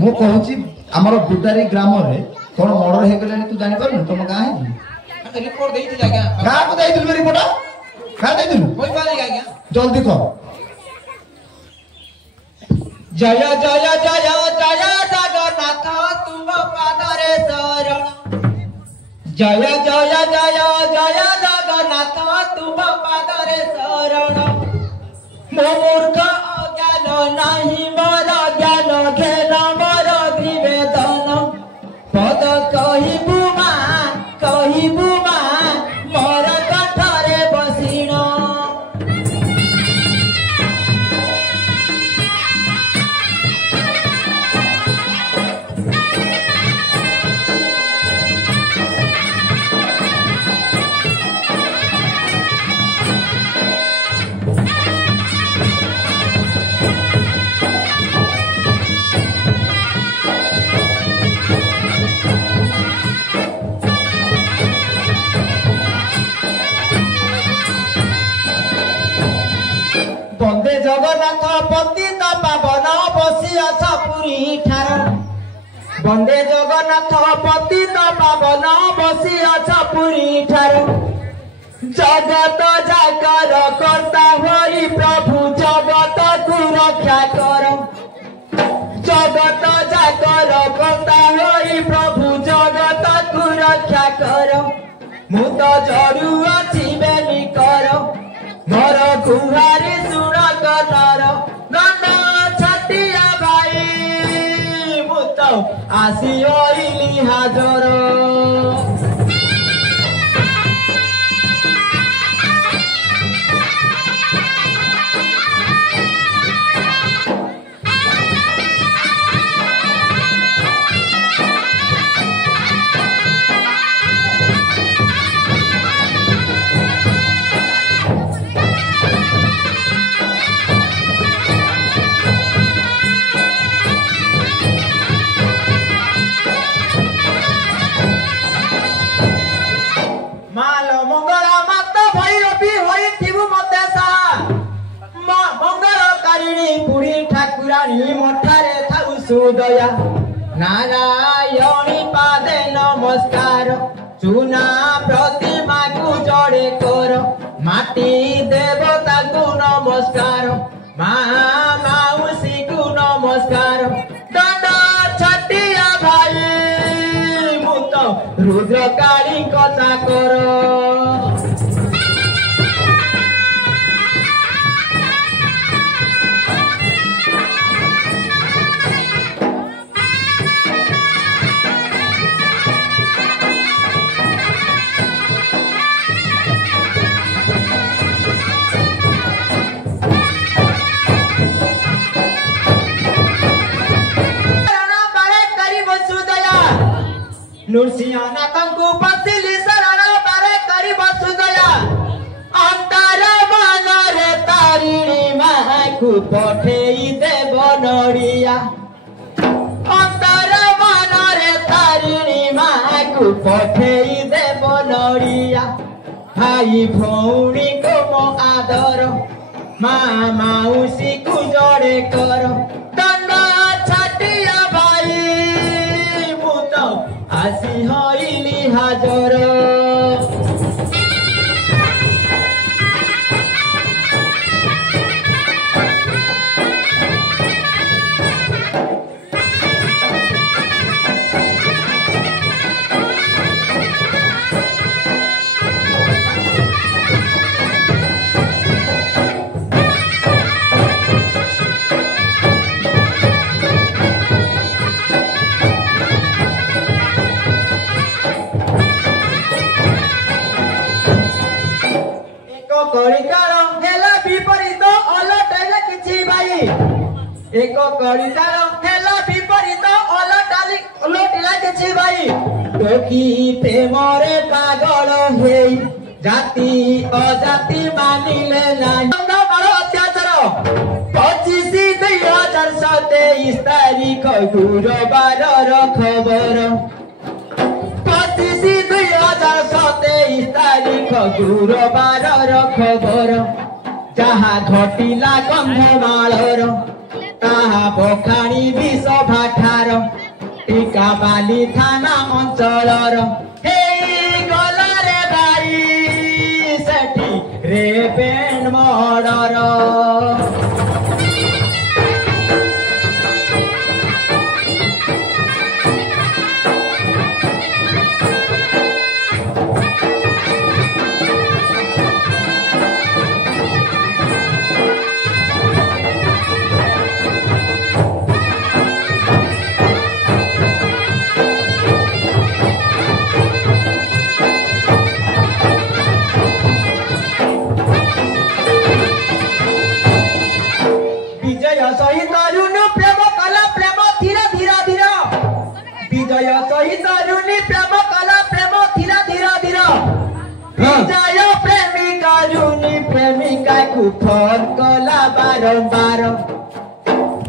मु कहूची हमर गुडारी ग्राम रे कोन मर्डर हे गेले तू जानि पारु तुम गां है रिपोर्ट देई थी आज्ञा गां को देई दिल रिपोर्ट का देई दिल कोई बात नहीं आज्ञा जल्दी कर जय जय जय जय जगन्नाथ तुम पादरे शरण जय जय जय जय जगन्नाथ तुम पादरे शरण मो मूर्ख अज्ञान नहीं मोर ज्ञान घेन मोर निवेदन पद कहिबु मा मोर कठरे बसिण वंदे जगन्नाथ पतित पावन बसिअछ पुरी ठार वंदे जगन्नाथ पतित पावन बसिअछ पुरी ठार जगत जाकर कर्ता होई प्रभु जगत को रक्षा कर जगत जाकर कर्ता होई प्रभु जगत को रक्षा कर मु तो जरू अछि बेली कर मोर गुहारी सुन कलर गंड छटिया भाई मु तो आसी ओइली हाजर मठारे थाउ सुदया नारायणी पादे नमस्कार चुना प्रतिमा को जड़े कर माटी देवता को नमस्कार माउसी को नमस्कार दंड छटिया भाई मु तो रुद्र काली कथा कर नृसिंहनाथ को पतिली शरण बारे करी बसुदया अंतर मन रे तारिणी माँ को पठेई देव नड़िया अंतर मन रे तारिणी माँ को पठेई देव नड़िया भाई भौणी को मो आदर माँ माउसी को जड़े कर दंड छटिया भाई मु तो आसी होइली हाजर एक कड़ितार हेला विपरीत ओलटिला किछि भाई टोकी प्रेम रे पागल हेई जाति अजाति मानिले नाही बड़ अत्याचार 25/2/2027 तारीख गुरुवार खबर 25/2/2027 तारीख गुरुवार खबर जहा घटिला कंधमालर ताहा बखाणी विष भाठा টিকাবালি থানা অঞ্চলর হেই গলারে ভাই সেটি রেপেন মর্ডর ফোন কলা বারম্বার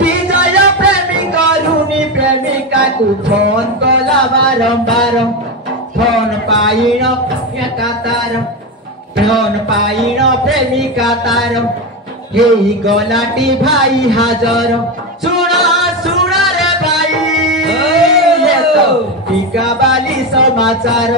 বিজয় প্রেমিক রুনি প্রেমিকাকু ফোন কলা বারম্বার ফোন পাইন একা তার ফোন পাইন প্রেমিকা তার এই গলাটি ভাই হাজর শুনা শুনা রে ভাই টিকাবালি সমাচার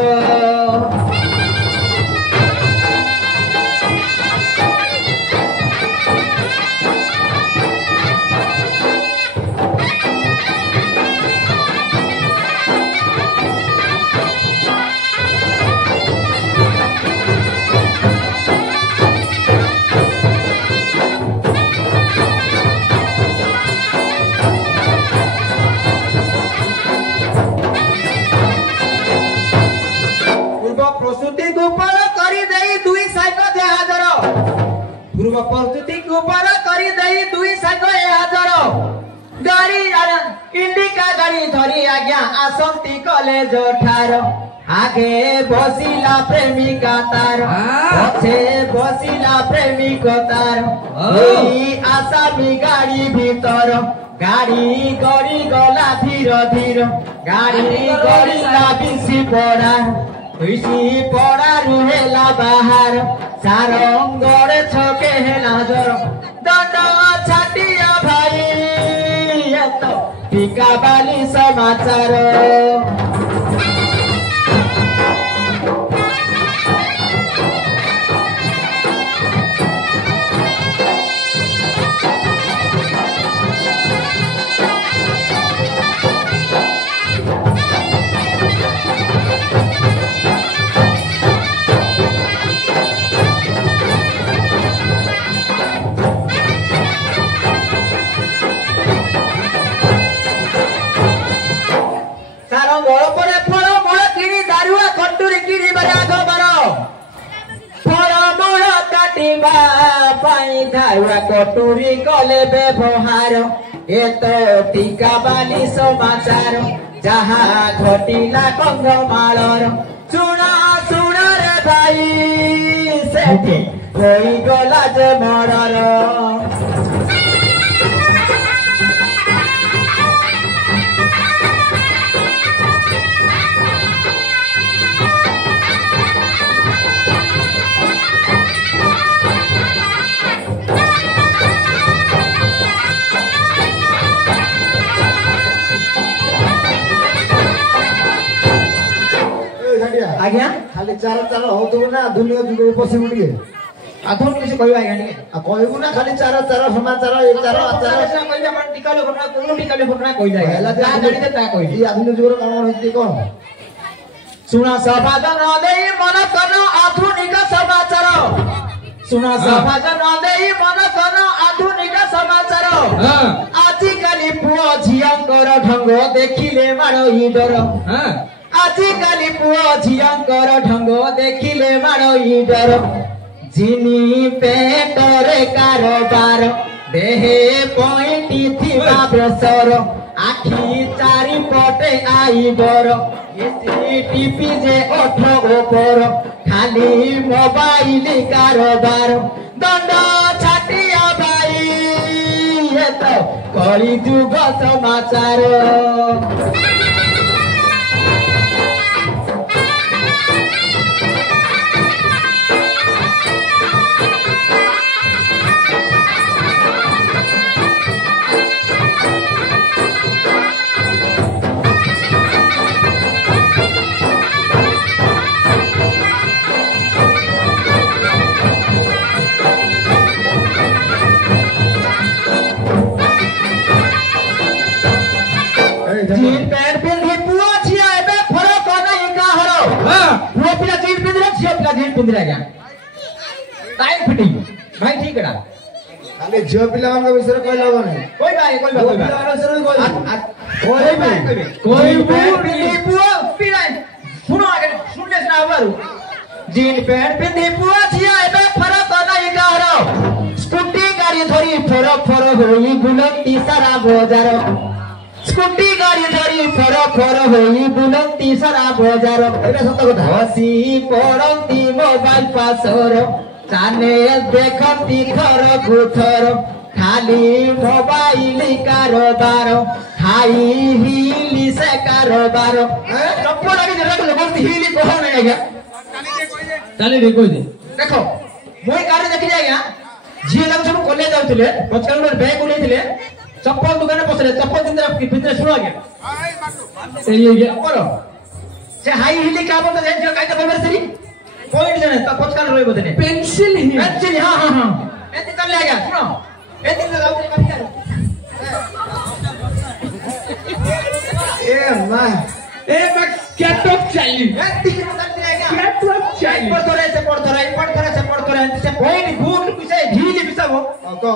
पूर्व प्रस्तुति ऊपर करी दई दुई साग हाजर गाड़ी इंडिका गाड़ी धरी आज्ञा आसंती कॉलेज ठार आगे बसिला प्रेमिका तार पछे बसिला प्रेमिक तार आसामी गाड़ी भीतर गाड़ी गड़ी गला धीर धीर गाड़ी गड़ीला बिसी पड़ा रुहेला बाहर सारंगरे छके हेला जर दंड छाटिया भाई तो टिकाबाली समाचार कटुरी कले व्यवहार एत टिकाबाली समाचार जहाँ घटिला कंधमालर सुना सुना रे भाई सेठी होई गला जे मरर आज्ञा खाली चार चार होतो ना आधुनिक जुग पसिबु टिके आधुनिक किसी कहबा आज्ञा टिके आ कहबु ना खाली चार चार समाचार ए चार आचार कहबा मन टिका ले घटना कोन टिका ले घटना कहि जाय ला जानि दे ता कहि ई आधुनिक जुग कोन होइते कोन सुना सभाजन देई मन कन आधुनिक समाचार सुना सभाजन देई मन कन आधुनिक समाचार आजि काली पुओ झियांकर ढंग देखिले मारो ई डर आजि काली पुओ झियांकर ढंग देखिले मारो ई डर जिनी पेटरे कारोबार देहे पॉइंटी थिबा ब्रसर आखी चारि पटे आईबर टीपी जे ओठ ऊपर खाली मोबाइल कारोबार दंड छाटिया भाई ये तो कली जुग समाचार जीन पैंट पिंधी पुआ छिया एबे फरक नहीं काहर हां पुआ पिला जीन पिंधरे छिया पिला जीन पिंधरे गया टाइट फिटिंग भाई ठीक है खाली झियो पिला मान विषय कोई लोग नहीं कोई भाई कोई पिला विषय कोई पिंधी पुआ पिला सुनो आगे सुनने से आवारू जीन पैंट पिंधी पुआ छिया एबे फरक नहीं काहर स्कूटी गाड़ी धरी फर होई बुलंदी सारा बजार स्कूटी गाड़ी धरी फर होई बुलंदी सारा बजार एटा सत कथा हसी पड़ती मोबाइल पासर चैनल देखती थर गुथर खाली मोबाइल कारोबार हाई हिली से कारोबार चप्पल लगे रख लो बोलती हिली को नहीं आएगा चले देखो दे देखो मोई कार देखि आज्ञा झिए लाग सब कॉलेज जाउथिले पछकाल में बैग उलेथिले चप्पल दुकान पसले चप्पल पिंदरे सुनो आज्ञा सही है क्या बोलो से हाई हिली का बोलते जाय जो कायदा बलबर सरी पॉइंट जने त पछकाल रोय बदने पेंसिल ही पेंसिल हां एति कर ले आज्ञा सुनो एति ले जाउथिले काटी ए मां ए बक क्या टॉप चाहिए एति कर ले आज्ञा क्या टॉप चाहिए पढ़ थोड़े से पढ़ थोड़े से पॉइंट गुड पिसे झीली पिसाबो को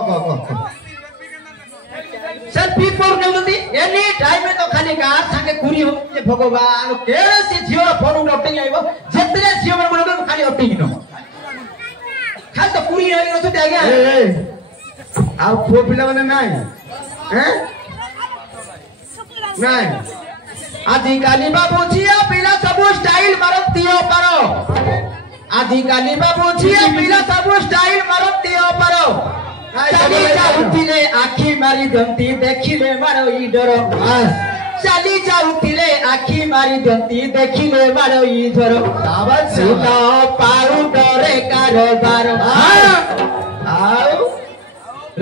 सर पीपर नेउलती एनी टाइम में तो खाली गार संगे कुरी हो जे भगवान केरे से जियो फोन उठे आइबो जेतरे जियो मन बोलो खाली उठे गिनो खाली तो कुरी आइ रतो ते आज्ञा ए आ पुओ पिला माने नाही हैं नाही आदि काली बाबू छिया पिला सब स्टाइल मारतियो पारो आदि काली बाबू छिया पिला सब स्टाइल मारतियो पारो चाली जाउतिले आखी मारी दंती देखिले मारो ई डरो चाली जाउतिले आखी मारी दंती देखिले मारो ई डरो आवाज सुनो पाउडरे कारोबार आओ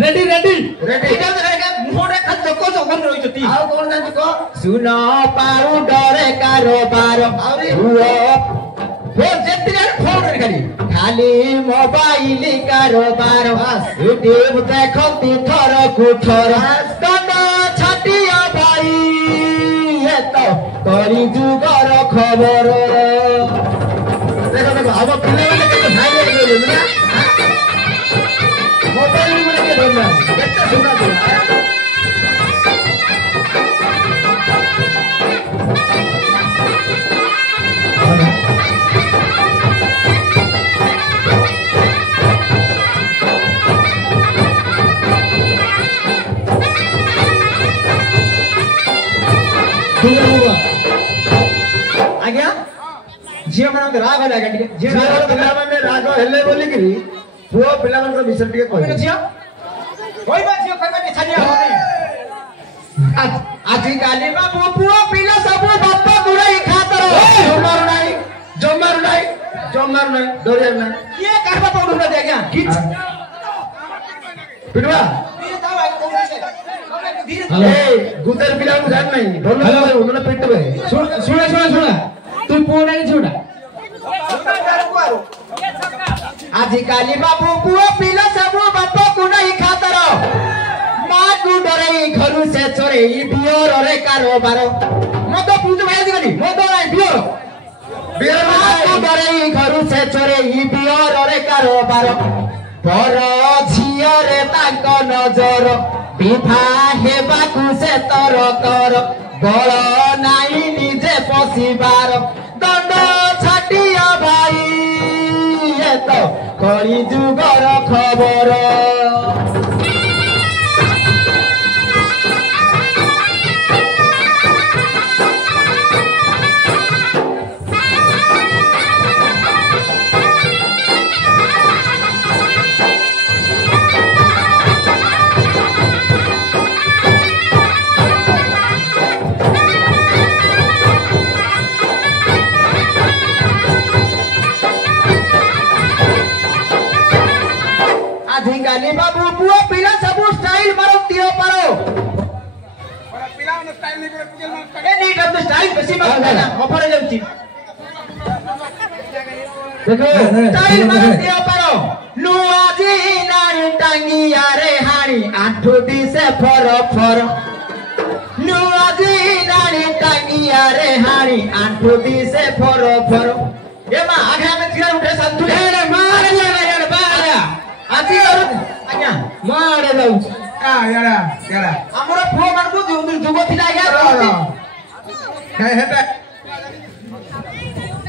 रेडी रेडी इधर रहेगा मोरे खत को जो कर रही थी आओ कौन जान को सुनो पाउडरे कारोबार आउरी वो जेतने फोन खाली खाली मोबाइल कारोबार यूट्यूब देखती थर कुठर दंड छाटिया भाई ये तो करी जुगर खबर देखो देखो अब पिले वाले के भाई ले ले ना मोबाइल में के धरना कितना सुना आज्ञा झियो मन राग होला गाडी झियो पिला माने राग हेले बोली कि पुओ पिला मान विषय टिके कोइ कहि झियो कोइ बात छानिया होनी आजि काली बाबू पुओ पिला सब बाप गुड़ाई खातर जमार नाही डरिया ना ये करबा तो उड़ दे आज्ञा किछ पिटवा ए गुदर पिला को जान नहीं ढोल उन्होंने पिटवे सुना तू पुओ नहीं छोड़ा आजिकाली बाबू पुओ पिला सब बाप गुड़ाई खातर माँ को डरे घर से चोरे बियर रे कारोबार मत पूछ भाई दिगनी मत नहीं बियर माँ को डरे घर से चोरे बियर रे कारोबार पर झियो रे तांक नजर विभा हेबाकु से तर कर बल नाई निजे पशिबार दंड छाटिया भाई ये तो करी जुगर खबर आधिकाली बाबू पुओ पिला सब स्टाइल मारो दियो पारो और पिला न स्टाइल नहीं करे ए नीट ऑफ द स्टाइल बेसी मारो ना ऑफर जाउची देखो स्टाइल मारो दियो पारो नुआ जी नानी टांगी यारे हानी आठो दिसे फर फर नुआ जी छाटिया रे हाणी आंठू दिसे फरो फरो ए मा आगे हमें चिरा उठे संतु रे मारे यार बाया आती और आज्ञा मारे जाऊ यारा यारा हमरो पुओ मानबो जुगो थिला आज्ञा हे हेटा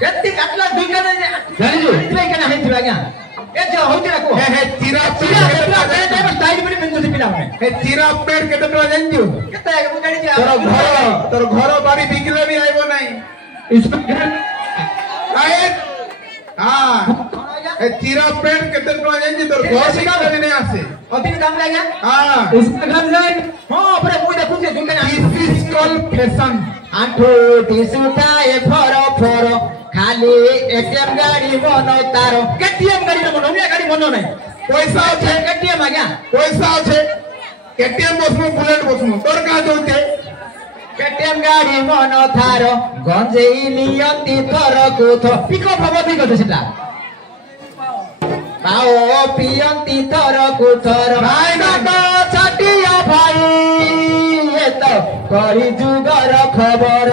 केत्ती काटला दुई कने जानि जो इतने कने हेतिबा आज्ञा ए जो होतिरा को हे तीरा चिरा स्टाइल बड़ी बिंदु पिला में हे तीरा पेड़ केते तो जानजो केते मु जानि तोर घर बारी बिकले भी आइबो नाही इसमें घर आए हां हे तीरा पेड़ केते तो जानजो तोर घर बिकले भी नहीं आसे अति दाम लागे हां इसमें घर जाए हां परे मु देखु जे दुई कने दिस इज कॉल्ड फैशन आंठू दिसुताए फरो फरो खाली एटीएम गाड़ी मनो तारो केटीएम गाड़ी मनो ने गाड़ी मनो नहीं पैसा আছে केटीएम आज्ञा पैसा আছে केटीएम बसमु बुलेट बसमु तोर का जोते केटीएम गाड़ी मनो थारो गंजेई नियंती थरो कुथो पिको भबो पिको तो सेटा पाओ पियंती थरो कुथरो भाई ना तो छाटिया भाई ये तो करी जुगर खबर